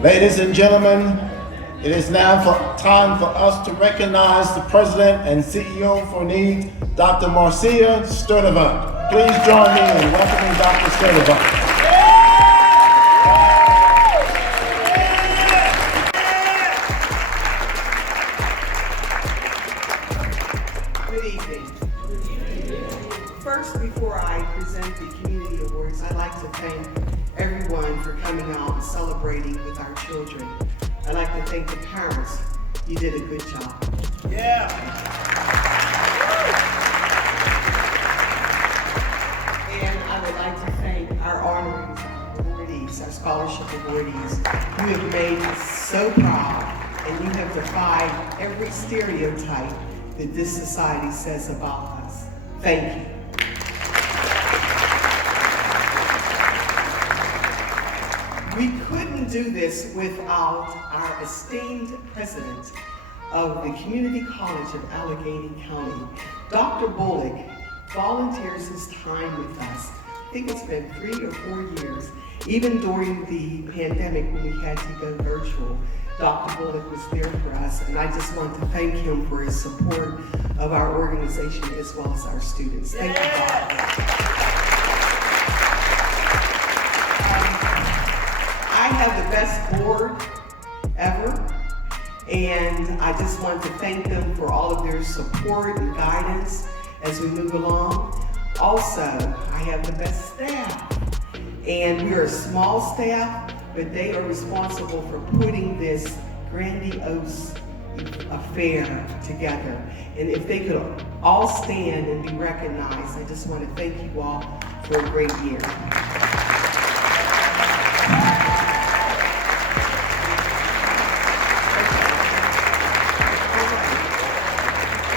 Ladies and gentlemen, it is now time for us to recognize the President and CEO for NEED, Dr. Marcia Sturdivant. Please join me in welcoming Dr. Sturdivant. Good evening. First, before I present the Community Awards, I'd like to thank everyone for coming out and celebrating with our children. I'd like to thank the parents. You did a good job. Yeah. And I would like to thank our honorees, our scholarship awardees. You have made us so proud, and you have defied every stereotype that this society says about us. Thank you. We couldn't do this without our esteemed president of the Community College of Allegheny County. Dr. Bullock volunteers his time with us. I think it's been 3 or 4 years. Even during the pandemic when we had to go virtual, Dr. Bullock was there for us, and I just want to thank him for his support of our organization as well as our students. Thank you, Dr. I have the best board ever, and I just want to thank them for all of their support and guidance as we move along. Also, I have the best staff, and we're a small staff, but they are responsible for putting this grandiose affair together. And if they could all stand and be recognized, I just want to thank you all for a great year.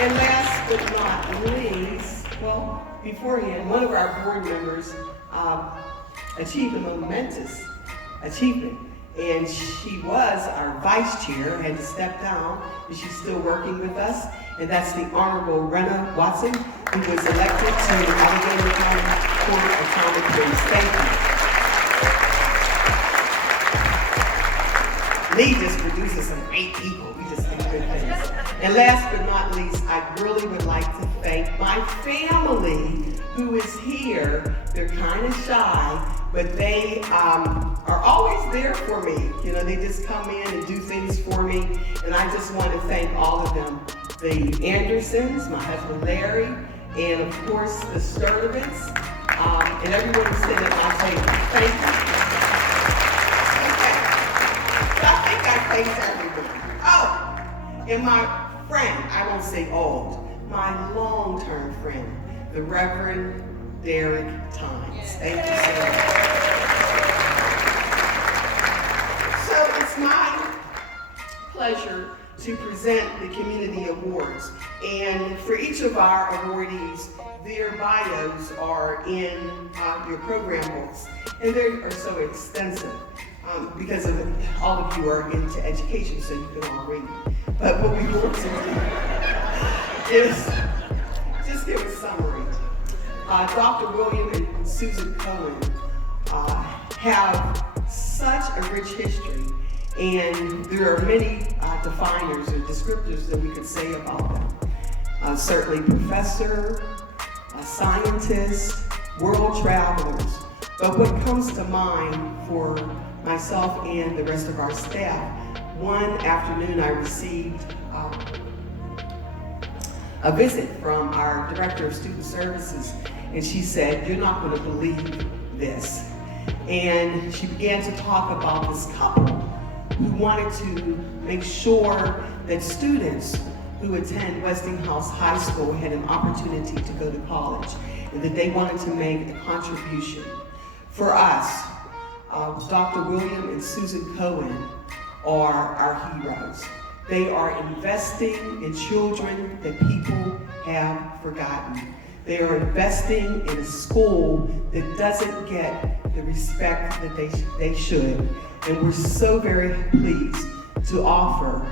And last but not least, well, beforehand, one of our board members achieved a momentous achievement. And she was our vice chair, had to step down, but she's still working with us. And that's the Honorable Rena Watson, who was elected to Allegheny County Court of Common Pleas. Thank you. Lee just produces some great people. We just do good things. And last but not least, I really would like to thank my family who is here. They're kind of shy, but they are always there for me. You know, they just come in and do things for me, and I just want to thank all of them. The Andersons, my husband Larry, and of course the Sturdivants, and everyone who's sitting at my table. Thank you. Okay. I think I thanked everyone. Oh, and my friend, I won't say old, my long-term friend, the Reverend DERYCK. Thank you so much. So it's my pleasure to present the Community Awards. And for each of our awardees, their bios are in your program books. And they are so extensive because of all of you are into education, so you can all read. But what we want to do is just give a summary. Dr. William and Susan Cohen have such a rich history, and there are many definers or descriptors that we could say about them. Certainly professor, scientist, world travelers. But what comes to mind for myself and the rest of our staff, one afternoon I received a visit from our Director of Student Services, and she said, "You're not going to believe this." And she began to talk about this couple who wanted to make sure that students who attend Westinghouse High School had an opportunity to go to college, and that they wanted to make a contribution. For us, Dr. William and Susan Cohen are our heroes. They are investing in children that people have forgotten. They are investing in a school that doesn't get the respect that they should. And we're so very pleased to offer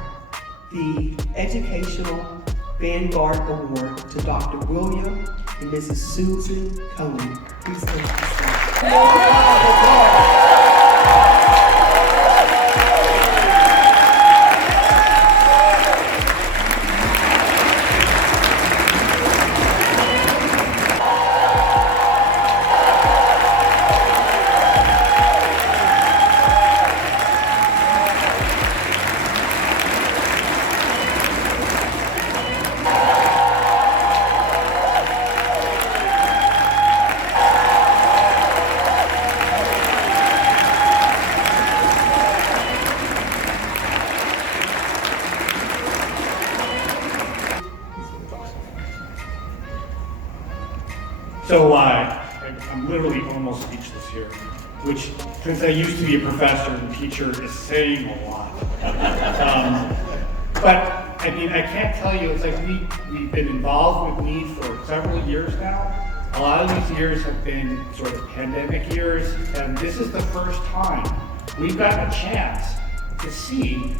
the educational Vanguard Award to Dr. William and Mrs. Susan Cohen. Please take this slide. So I'm literally almost speechless here, which, since I used to be a professor and teacher, is saying a lot. But I mean, I can't tell you, it's like we've been involved with NEED for several years now. A lot of these years have been sort of pandemic years, and this is the first time we've gotten a chance to see,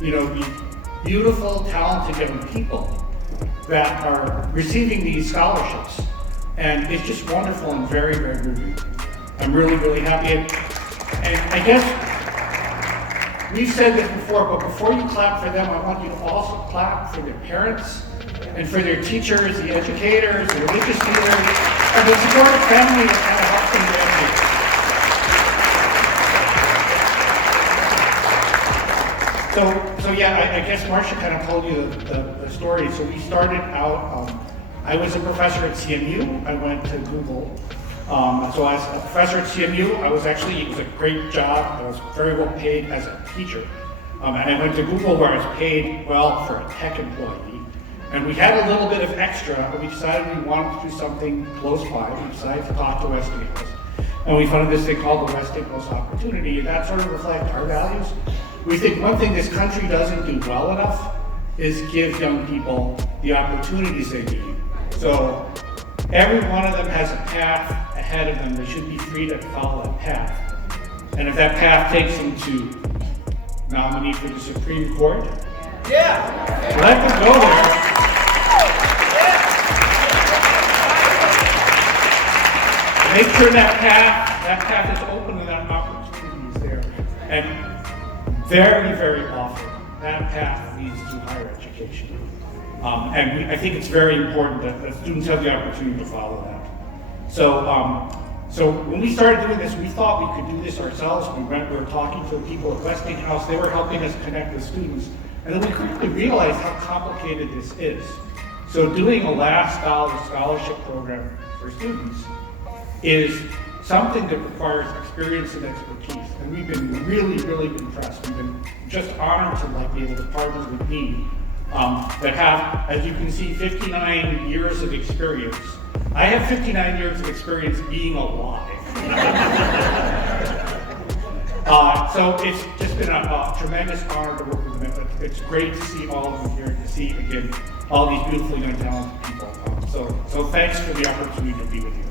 you know, these beautiful, talented young people that are receiving these scholarships. And it's just wonderful and very, very moving. I'm really, really happy. And I guess we've said this before, but before you clap for them, I want you to also clap for their parents and for their teachers, the educators, the religious leaders, and the supportive family that kind of helps them get here. So yeah, I guess Marcia kind of told you the story. So we started out, I was a professor at CMU. I went to Google. So as a professor at CMU, it was a great job. I was very well paid as a teacher. And I went to Google where I was paid well for a tech employee. And we had a little bit of extra, but we decided we wanted to do something close by. We decided to talk to Westinghouse. And we founded this thing called the Westinghouse Opportunity, and that sort of reflects our values. We think one thing this country doesn't do well enough is give young people the opportunities they need. So every one of them has a path ahead of them. They should be free to follow that path. And if that path takes them to nominee for the Supreme Court, let them go there. Make sure that path is open and that opportunity is there. And very, very often, that path leads to higher education. And I think it's very important that students have the opportunity to follow that. So when we started doing this, we thought we could do this ourselves. We were talking to the people at Westinghouse. They were helping us connect with students. And then we quickly realized how complicated this is. So doing a last dollar scholarship program for students is something that requires experience and expertise. And we've been really, really impressed. We've been just honored to be able to partner with NEED. That have, as you can see, 59 years of experience. I have 59 years of experience being alive. So it's just been a tremendous honor to work with them. It's great to see all of them here, to see, again, all these beautiful young talented people. So thanks for the opportunity to be with you.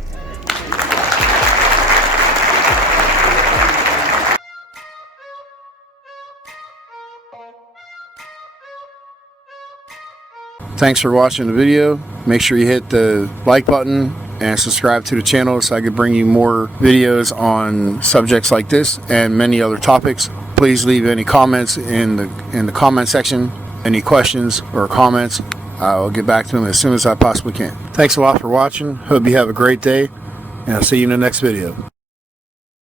Thanks for watching the video. Make sure you hit the like button and subscribe to the channel so I can bring you more videos on subjects like this and many other topics. Please leave any comments in the comment section. Any questions or comments, I'll get back to them as soon as I possibly can. Thanks a lot for watching. Hope you have a great day, and I'll see you in the next video.